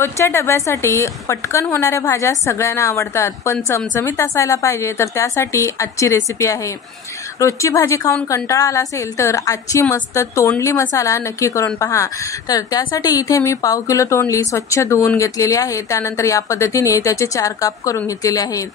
रोजच्या डब्यासाठी पटकन होणाऱ्या भाज्या सगळ्यांना आवडतात, पण चमचमीत असायला पाहिजे तर त्यासाठी आजची रेसिपी आहे। रोजची भाजी खाऊन कंटाळा आला असेल तर आजची मस्त तोंडली मसाला नक्की करून पहा। तर त्यासाठी इथे मी पाव किलो तोंडली स्वच्छ धुवून घेतलेली आहे। त्यानंतर या पद्धतीने त्याचे 4 काप करून घेतलेले आहेत।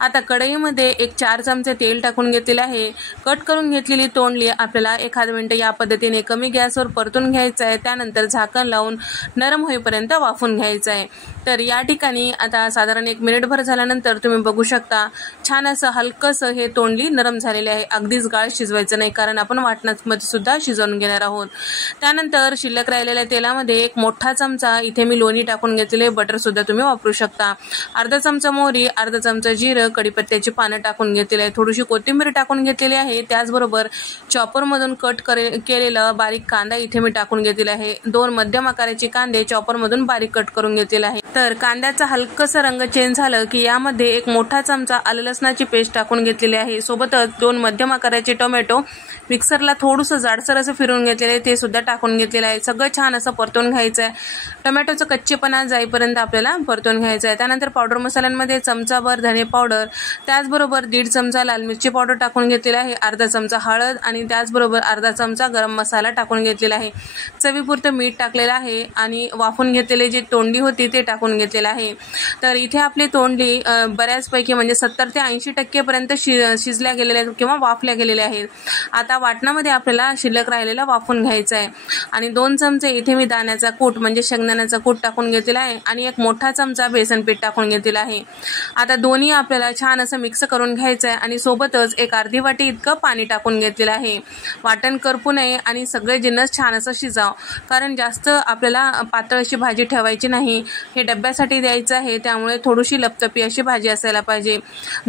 आता कढईमध्ये एक 4 चमचे तेल टाकून घेतलेले आहे। कट करून घेतलेली तोंडली आपल्याला 1 मिनिट या पद्धतीने कमी गॅसवर परतून घ्यायचं आहे। त्यानंतर झाकण लावून नरम होईपर्यंत वाफून घ्यायचं आहे। तर या ठिकाणी आता साधारण 1 मिनिटभर झाल्यानंतर तुम्ही बघू शकता छान असं हलकंसं हे तोंडली नरम झालेले आहे। अगदीच गाळ शिजवायचं नाही, कारण आपण वाटणामध्ये सुद्धा शिजवून घेणार आहोत। त्यानंतर शिल्लक राहिलेल्या तेलामध्ये 1 मोठा चमचा इथे मी लोणी टाकून घेतलेले, बटर सुद्धा तुम्ही वापरू शकता। अर्धा चमचा मोहरी, अर्धा चमचा जिरं, कढीपत्त्याची पानं टाकून घेतलेली आहे, थोडीशी कोथिंबीर टाकून घेतलेली आहे। त्याचबरोबर चॉपर मधून कट केलेला बारीक कांदा इथे मी टाकून घेतलेला आहे। 2 मध्यम आकाराचे कांदे चॉपर मधून बारीक कट करून घेतलेला आहे। तर कांद्याचा हलकसा रंग चेंज झालं की यामध्ये 1 मोठा चमचा आलं लसणाची पेस्ट टाकून घेतलेली आहे। सोबतच 2 मध्यम आकाराचे टोमॅटो मिक्सरला थोडंसं जाडसर असं फिरवून घेतलेले आहे, ते सुद्धा टाकून घेतलेलं आहे। सगळं छान असं परतून घ्यायचं आहे। टोमॅटोचं कच्चेपणा जाईपर्यंत आपल्याला परतून घ्यायचं आहे। त्यानंतर पावडर मसाल्यांमध्ये चमचाभर धने पावडर, त्याचबरोबर 1.5 चमचा लाल मिरची पावडर टाकून घेतलेला आहे, अर्धा चमचा हळद आणि त्याचबरोबर अर्धा चमचा गरम मसाला टाकून घेतलेला आहे। चवीपुरतं मीठ टाकलेलं आहे आणि वाफून घेतलेले जे तोंडली होती ते टाकून घेतलेलं आहे। तर इथे आपली तोंडली बऱ्याचपैकी म्हणजे 70 ते 80% पर्यंत शिजल्या गेलेल्या आहेत किंवा वाफल्या गेलेल्या आहेत। आता वाटणामध्ये आपल्याला शिल्लक राहिलेला वाफून घ्यायचा आहे आणि 2 चमचे इथे मी दाण्याचा कूट म्हणजे शेंगदाण्याचा कूट टाकून घेतलेला आहे आणि 1 मोठा चमचा बेसन पीठ टाकून घेतलेला आहे। आता दोन्ही आपल्याला छान असं मिक्स करून घ्यायचं आहे आणि सोबतच 1 अर्धी वाटी इतकं पाणी टाकून घेतलेलं आहे। वाटण करपू नये आणि सगळे जिन्नस छान असं शिजाव, कारण जास्त आपल्याला पातळ अशी भाजी ठेवायची नाही, हे डब्यासाठी द्यायचं आहे, त्यामुळे थोडीशी लपतपी अशी भाजी असायला पाहिजे।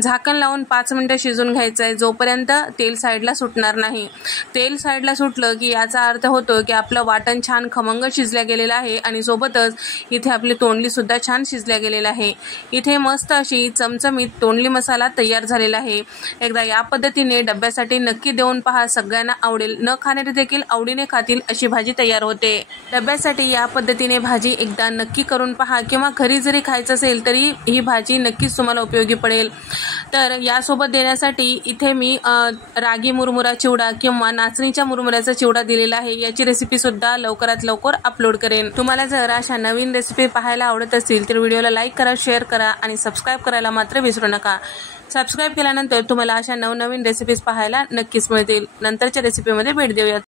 झाकण लावून 5 मिनिटं शिजून घ्यायचं आहे, जोपर्यंत तेल साईडला सुटणार नाही। तेल साईडला सुटलं की याचा अर्थ होतो की आपलं वाटण छान खमंग शिजल्या गेलेलं आहे आणि सोबतच इथे आपली तोंडली सुद्धा छान शिजल्या गेलेला आहे। इथे मस्त अशी चमचमीत तोंडली मसाला तयार झालेला आहे। एकदा या पद्धतीने डब्यासाठी नक्की देऊन पहा, सगळ्यांना आवडेल, न खाणारे देखील आवडीने खातील अशी भाजी तयार होते। डब्यासाठी या पद्धतीने भाजी एकदा नक्की करून पहा, किंवा घरी जरी खायचं असेल तरी ही भाजी नक्कीच तुम्हाला उपयोगी पडेल। तर यासोबत देण्यासाठी इथे मी रागी मुरमुरा चिवडा किंवा नाचणीच्या मुरमुऱ्याचा चिवडा दिलेला आहे। याची रेसिपी सुद्धा लवकरात लवकर अपलोड करेन। तुम्हाला जर अशा नवीन रेसिपी पाहायला आवडत असतील तर व्हिडिओला लाईक करा, शेअर करा आणि सबस्क्राईब करायला मात्र विसरू नका। सबस्क्राईब केल्यानंतर तुम्हाला अशा नवनवीन रेसिपीज पाहायला नक्कीच मिळतील। नंतरच्या रेसिपीमध्ये भेट देऊयात।